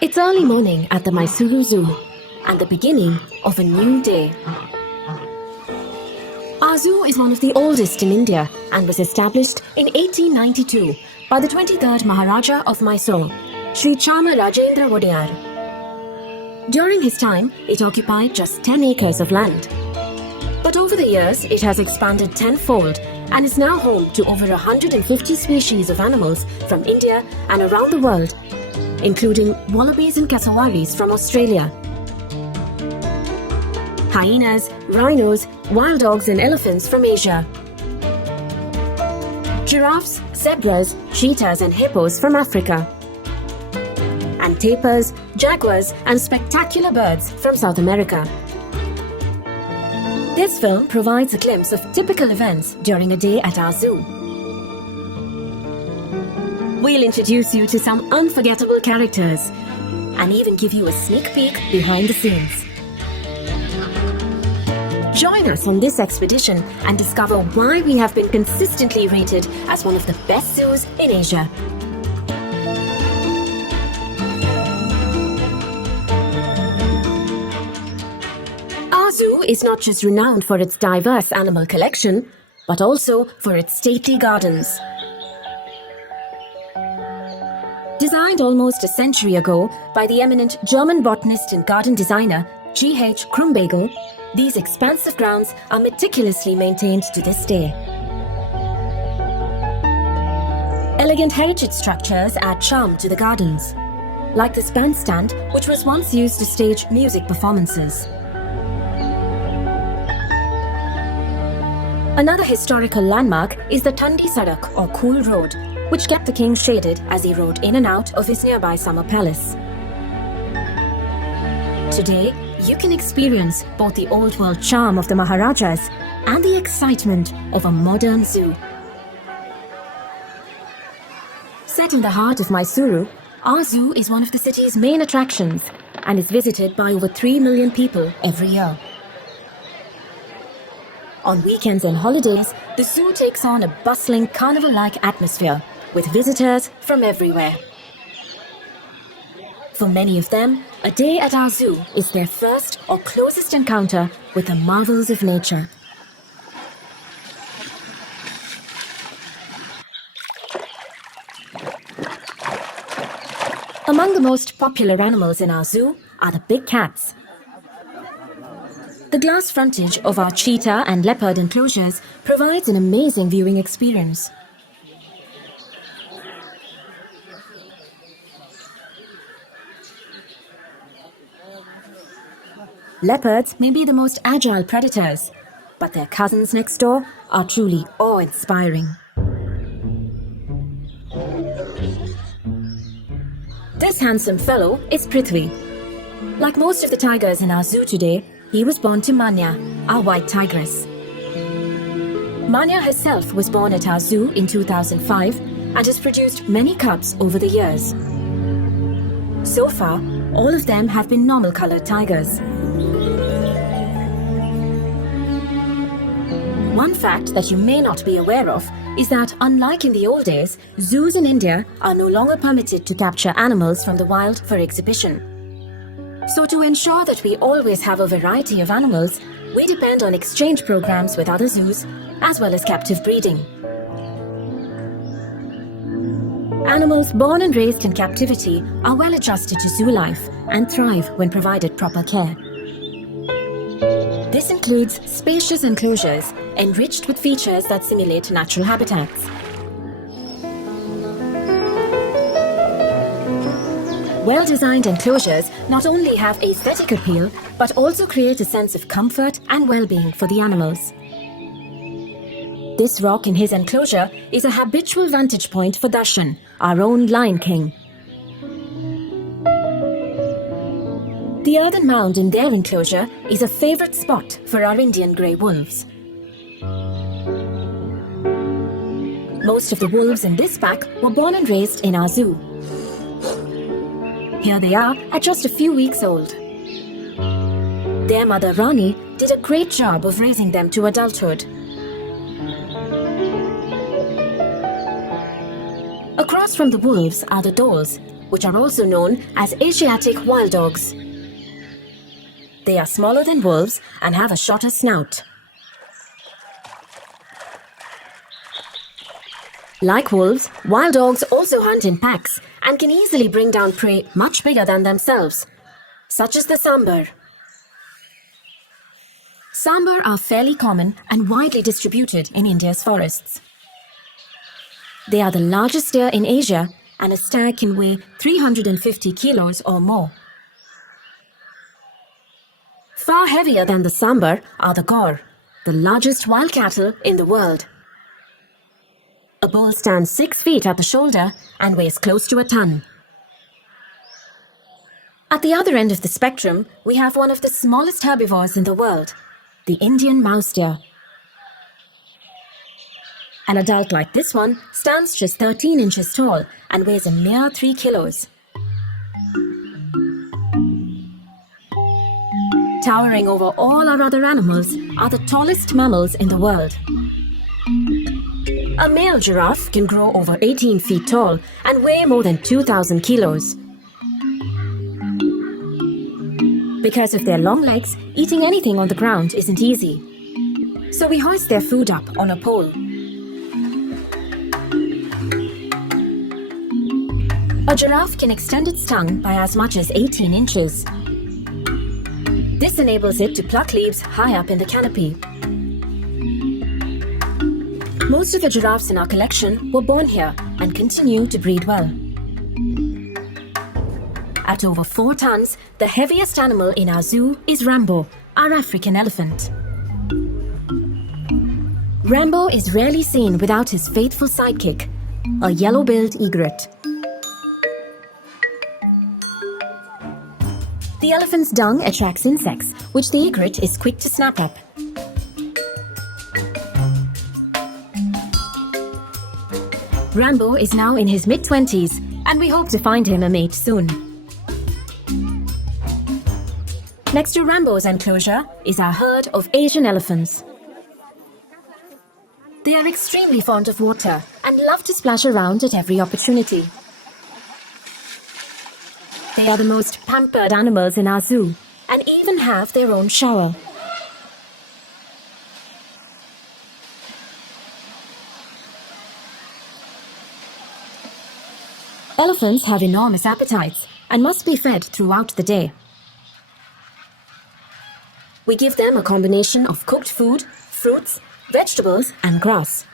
It's early morning at the Mysuru Zoo and the beginning of a new day. Our zoo is one of the oldest in India and was established in 1892 by the 23rd Maharaja of Mysore, Sri Chama Rajendra Wodeyar. During his time, it occupied just 10 acres of land. But over the years, it has expanded tenfold and is now home to over 150 species of animals from India and around the world, including wallabies and cassowaries from Australia, hyenas, rhinos, wild dogs and elephants from Asia, giraffes, zebras, cheetahs and hippos from Africa, and tapirs, jaguars and spectacular birds from South America. This film provides a glimpse of typical events during a day at our zoo. We'll introduce you to some unforgettable characters and even give you a sneak peek behind the scenes. Join us on this expedition and discover why we have been consistently rated as one of the best zoos in Asia. Our zoo is not just renowned for its diverse animal collection, but also for its stately gardens. Designed almost a century ago by the eminent German botanist and garden designer G.H. Krumbagel, these expansive grounds are meticulously maintained to this day. Elegant heritage structures add charm to the gardens, like this bandstand, which was once used to stage music performances. Another historical landmark is the Thandi Sadak or Cool Road, which kept the king shaded as he rode in and out of his nearby summer palace. Today, you can experience both the old world charm of the Maharajas and the excitement of a modern zoo. Set in the heart of Mysuru, our zoo is one of the city's main attractions and is visited by over 3 million people every year. On weekends and holidays, the zoo takes on a bustling carnival-like atmosphere with visitors from everywhere. For many of them, a day at our zoo is their first or closest encounter with the marvels of nature. Among the most popular animals in our zoo are the big cats. The glass frontage of our cheetah and leopard enclosures provides an amazing viewing experience. Leopards may be the most agile predators, but their cousins next door are truly awe-inspiring. This handsome fellow is Prithvi. Like most of the tigers in our zoo today, he was born to Manya, our white tigress. Manya herself was born at our zoo in 2005 and has produced many cubs over the years. So far, all of them have been normal-colored tigers. One fact that you may not be aware of is that, unlike in the old days, zoos in India are no longer permitted to capture animals from the wild for exhibition. So to ensure that we always have a variety of animals, we depend on exchange programs with other zoos, as well as captive breeding. Animals born and raised in captivity are well adjusted to zoo life and thrive when provided proper care. This includes spacious enclosures enriched with features that simulate natural habitats. Well-designed enclosures not only have aesthetic appeal, but also create a sense of comfort and well-being for the animals. This rock in his enclosure is a habitual vantage point for Darshan, our own Lion King. The earthen mound in their enclosure is a favorite spot for our Indian grey wolves. Most of the wolves in this pack were born and raised in our zoo. Here they are at just a few weeks old. Their mother Rani did a great job of raising them to adulthood. Across from the wolves are the dholes, which are also known as Asiatic wild dogs. They are smaller than wolves and have a shorter snout. Like wolves, wild dogs also hunt in packs and can easily bring down prey much bigger than themselves, such as the sambar. Sambar are fairly common and widely distributed in India's forests. They are the largest deer in Asia, and a stag can weigh 350 kilos or more. Far heavier than the sambar are the gaur, the largest wild cattle in the world. A bull stands 6 feet at the shoulder and weighs close to a ton. At the other end of the spectrum, we have one of the smallest herbivores in the world, the Indian mouse deer. An adult like this one stands just 13 inches tall and weighs a mere 3 kilos. Towering over all our other animals are the tallest mammals in the world. A male giraffe can grow over 18 feet tall and weigh more than 2,000 kilos. Because of their long legs, eating anything on the ground isn't easy. So we hoist their food up on a pole. A giraffe can extend its tongue by as much as 18 inches. This enables it to pluck leaves high up in the canopy. Most of the giraffes in our collection were born here and continue to breed well. At over 4 tons, the heaviest animal in our zoo is Rambo, our African elephant. Rambo is rarely seen without his faithful sidekick, a yellow-billed egret. The elephant's dung attracts insects, which the egret is quick to snap up. Rambo is now in his mid-20s, and we hope to find him a mate soon. Next to Rambo's enclosure is our herd of Asian elephants. They are extremely fond of water and love to splash around at every opportunity. They are the most pampered animals in our zoo and even have their own shower. Elephants have enormous appetites and must be fed throughout the day. We give them a combination of cooked food, fruits, vegetables, and grass.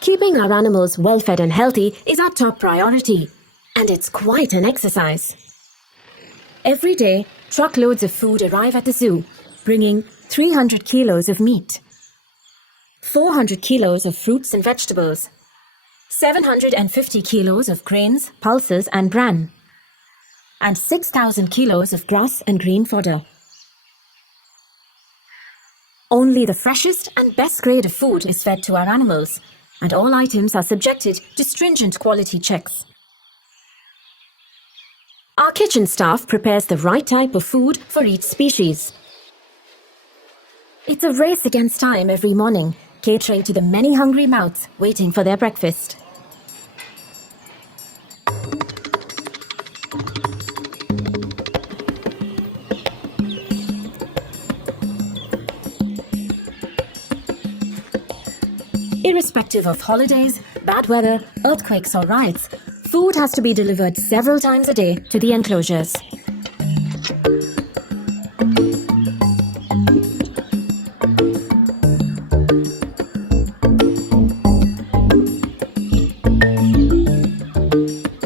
Keeping our animals well fed and healthy is our top priority, and it's quite an exercise. Every day, truckloads of food arrive at the zoo, bringing 300 kilos of meat, 400 kilos of fruits and vegetables, 750 kilos of grains, pulses, and bran, and 6,000 kilos of grass and green fodder. Only the freshest and best grade of food is fed to our animals, and all items are subjected to stringent quality checks. Our kitchen staff prepares the right type of food for each species. It's a race against time every morning, catering to the many hungry mouths waiting for their breakfast. Irrespective of holidays, bad weather, earthquakes, or riots, food has to be delivered several times a day to the enclosures.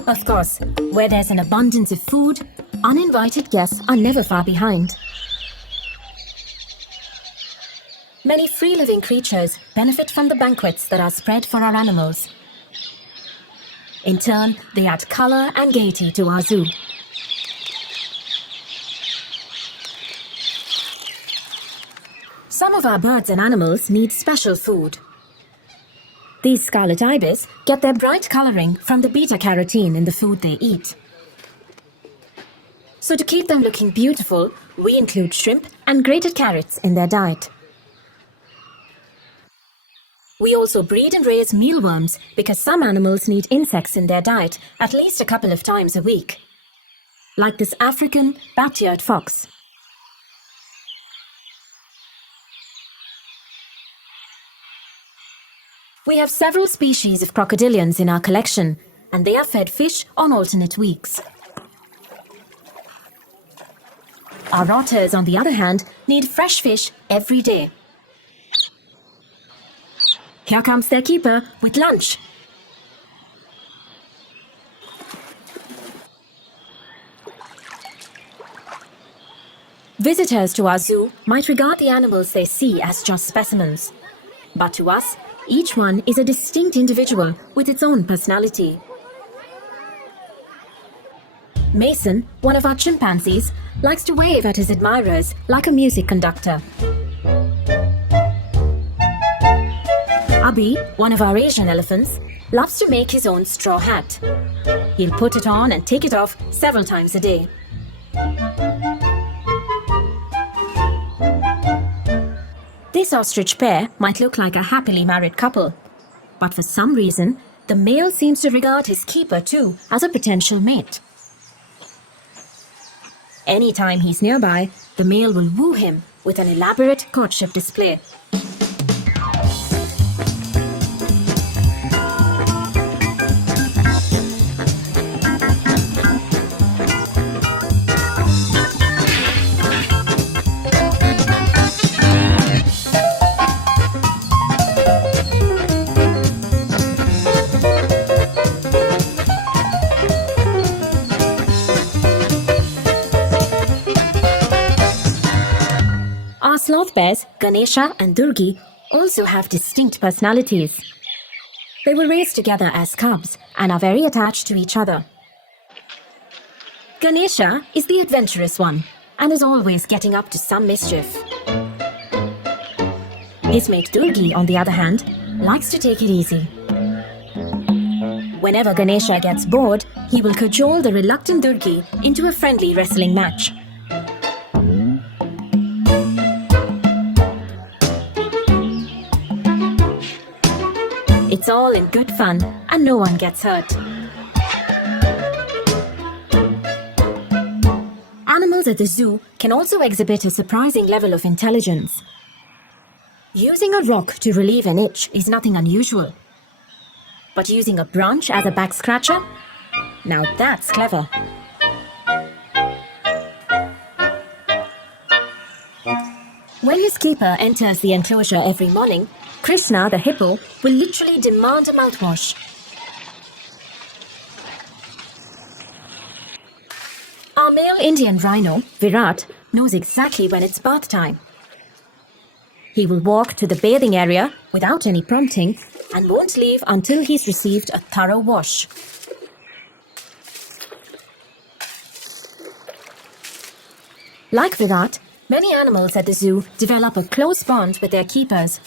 Of course, where there's an abundance of food, uninvited guests are never far behind. Many free-living creatures benefit from the banquets that are spread for our animals. In turn, they add color and gaiety to our zoo. Some of our birds and animals need special food. These scarlet ibis get their bright coloring from the beta-carotene in the food they eat. So to keep them looking beautiful, we include shrimp and grated carrots in their diet. We also breed and raise mealworms because some animals need insects in their diet at least a couple of times a week, like this African bat-eared fox. We have several species of crocodilians in our collection, and they are fed fish on alternate weeks. Our otters, on the other hand, need fresh fish every day. Here comes their keeper with lunch. Visitors to our zoo might regard the animals they see as just specimens. But to us, each one is a distinct individual with its own personality. Mason, one of our chimpanzees, likes to wave at his admirers like a music conductor. Abhi, one of our Asian elephants, loves to make his own straw hat. He'll put it on and take it off several times a day. This ostrich pair might look like a happily married couple, but for some reason, the male seems to regard his keeper too as a potential mate. Anytime he's nearby, the male will woo him with an elaborate courtship display. Our sloth bears, Ganesha and Durgi, also have distinct personalities. They were raised together as cubs and are very attached to each other. Ganesha is the adventurous one and is always getting up to some mischief. His mate Durgi, on the other hand, likes to take it easy. Whenever Ganesha gets bored, he will cajole the reluctant Durgi into a friendly wrestling match. It's all in good fun and no one gets hurt. Animals at the zoo can also exhibit a surprising level of intelligence. Using a rock to relieve an itch is nothing unusual. But using a branch as a back scratcher? Now that's clever. When his keeper enters the enclosure every morning, Krishna, the hippo, will literally demand a mouthwash. Our male Indian rhino, Virat, knows exactly when it's bath time. He will walk to the bathing area without any prompting and won't leave until he's received a thorough wash. Like Virat, many animals at the zoo develop a close bond with their keepers.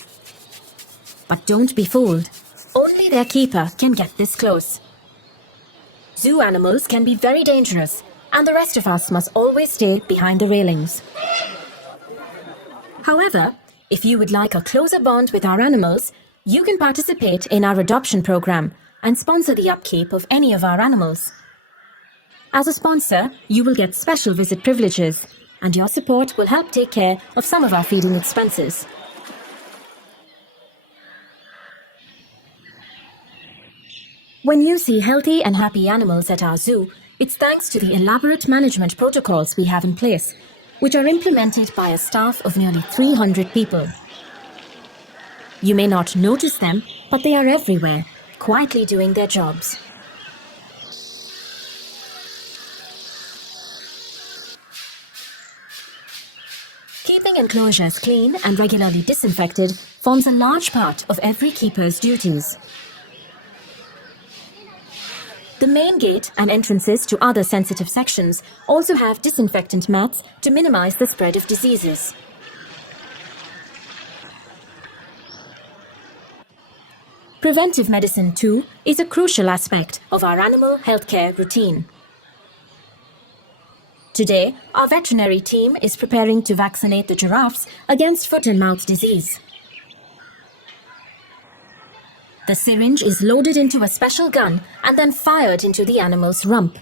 But don't be fooled. Only their keeper can get this close. Zoo animals can be very dangerous, and the rest of us must always stay behind the railings. However, if you would like a closer bond with our animals, you can participate in our adoption program and sponsor the upkeep of any of our animals. As a sponsor, you will get special visit privileges, and your support will help take care of some of our feeding expenses. When you see healthy and happy animals at our zoo, it's thanks to the elaborate management protocols we have in place, which are implemented by a staff of nearly 300 people. You may not notice them, but they are everywhere, quietly doing their jobs. Keeping enclosures clean and regularly disinfected forms a large part of every keeper's duties. The main gate and entrances to other sensitive sections also have disinfectant mats to minimize the spread of diseases. Preventive medicine, too, is a crucial aspect of our animal healthcare routine. Today, our veterinary team is preparing to vaccinate the giraffes against foot and mouth disease. The syringe is loaded into a special gun and then fired into the animal's rump.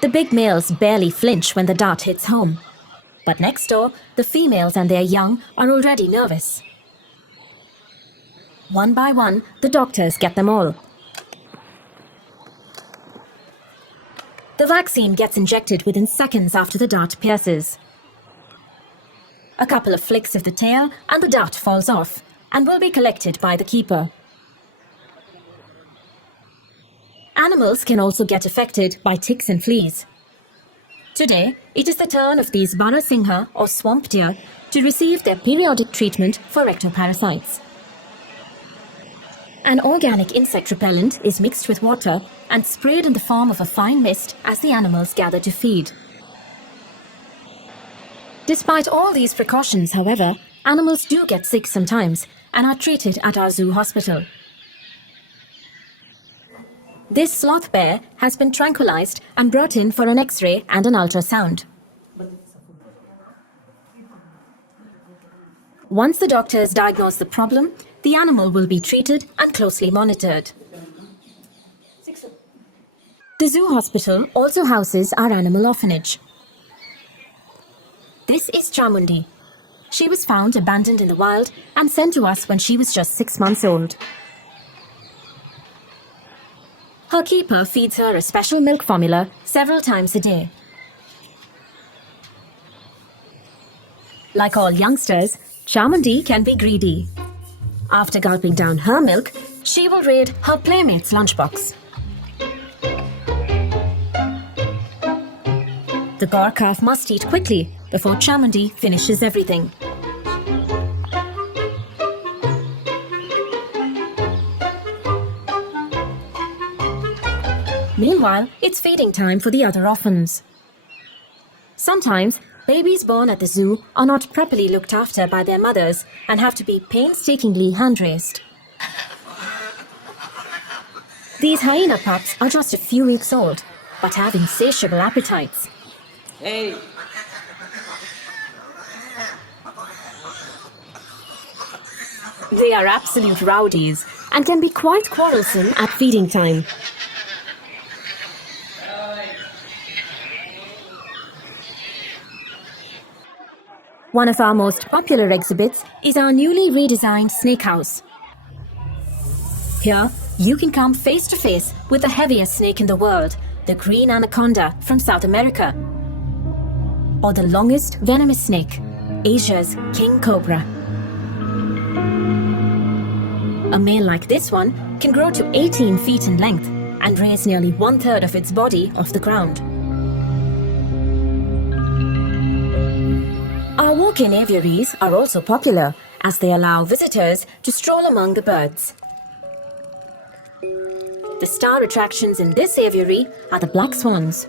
The big males barely flinch when the dart hits home. But next door, the females and their young are already nervous. One by one, the doctors get them all. The vaccine gets injected within seconds after the dart pierces. A couple of flicks of the tail and the dart falls off and will be collected by the keeper. Animals can also get affected by ticks and fleas. Today, it is the turn of these barasingha or swamp deer to receive their periodic treatment for ectoparasites. An organic insect repellent is mixed with water and sprayed in the form of a fine mist as the animals gather to feed. Despite all these precautions, however, animals do get sick sometimes and are treated at our zoo hospital. This sloth bear has been tranquilized and brought in for an X-ray and an ultrasound. Once the doctors diagnose the problem, the animal will be treated and closely monitored. The zoo hospital also houses our animal orphanage. This is Chamundi. She was found abandoned in the wild and sent to us when she was just 6 months old. Her keeper feeds her a special milk formula several times a day. Like all youngsters, Chamundi can be greedy. After gulping down her milk, she will raid her playmate's lunchbox. The boar calf must eat quickly before Chamundi finishes everything. Meanwhile, it's feeding time for the other orphans. Sometimes, babies born at the zoo are not properly looked after by their mothers and have to be painstakingly hand-raised. These hyena pups are just a few weeks old, but have insatiable appetites. Hey. They are absolute rowdies and can be quite quarrelsome at feeding time. One of our most popular exhibits is our newly redesigned snake house. Here, you can come face to face with the heaviest snake in the world, the green anaconda from South America, or the longest venomous snake, Asia's king cobra. A male like this one can grow to 18 feet in length and raise nearly 1/3 of its body off the ground. Our walk-in aviaries are also popular as they allow visitors to stroll among the birds. The star attractions in this aviary are the black swans.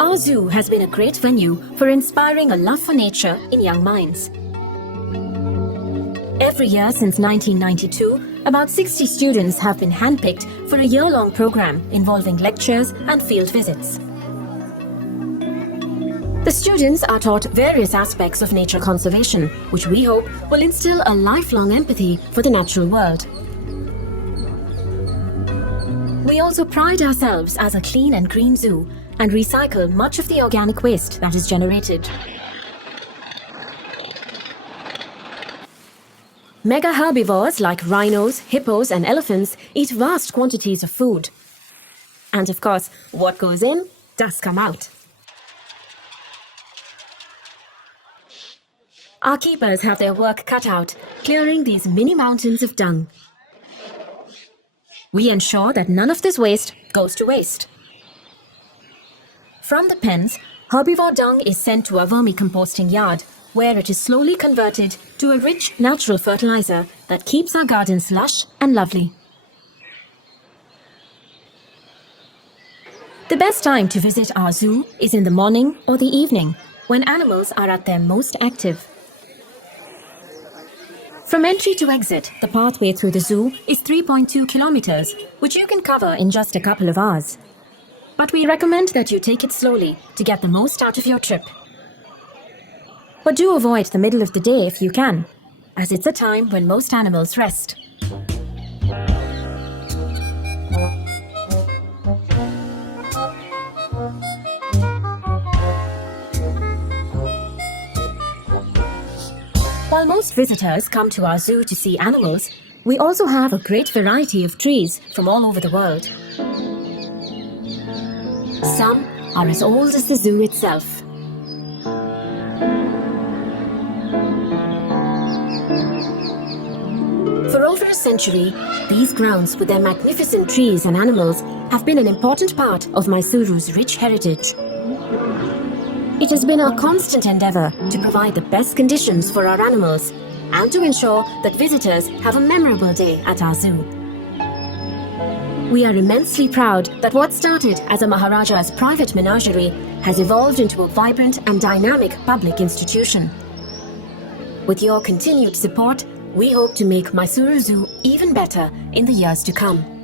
Our zoo has been a great venue for inspiring a love for nature in young minds. Every year since 1992, about 60 students have been handpicked for a year-long program involving lectures and field visits. The students are taught various aspects of nature conservation, which we hope will instill a lifelong empathy for the natural world. We also pride ourselves as a clean and green zoo and recycle much of the organic waste that is generated. Mega herbivores like rhinos, hippos, and elephants eat vast quantities of food. And of course, what goes in does come out. Our keepers have their work cut out, clearing these mini mountains of dung. We ensure that none of this waste goes to waste. From the pens, herbivore dung is sent to a vermicomposting yard, where it is slowly converted to a rich natural fertilizer that keeps our gardens lush and lovely. The best time to visit our zoo is in the morning or the evening, when animals are at their most active. From entry to exit, the pathway through the zoo is 3.2 kilometers, which you can cover in just a couple of hours. but we recommend that you take it slowly to get the most out of your trip. But do avoid the middle of the day if you can, as it's a time when most animals rest. While most visitors come to our zoo to see animals, we also have a great variety of trees from all over the world. Some are as old as the zoo itself. For over a century, these grounds with their magnificent trees and animals have been an important part of Mysuru's rich heritage. It has been our constant endeavor to provide the best conditions for our animals and to ensure that visitors have a memorable day at our zoo. We are immensely proud that what started as a Maharaja's private menagerie has evolved into a vibrant and dynamic public institution. With your continued support, we hope to make Mysuru Zoo even better in the years to come.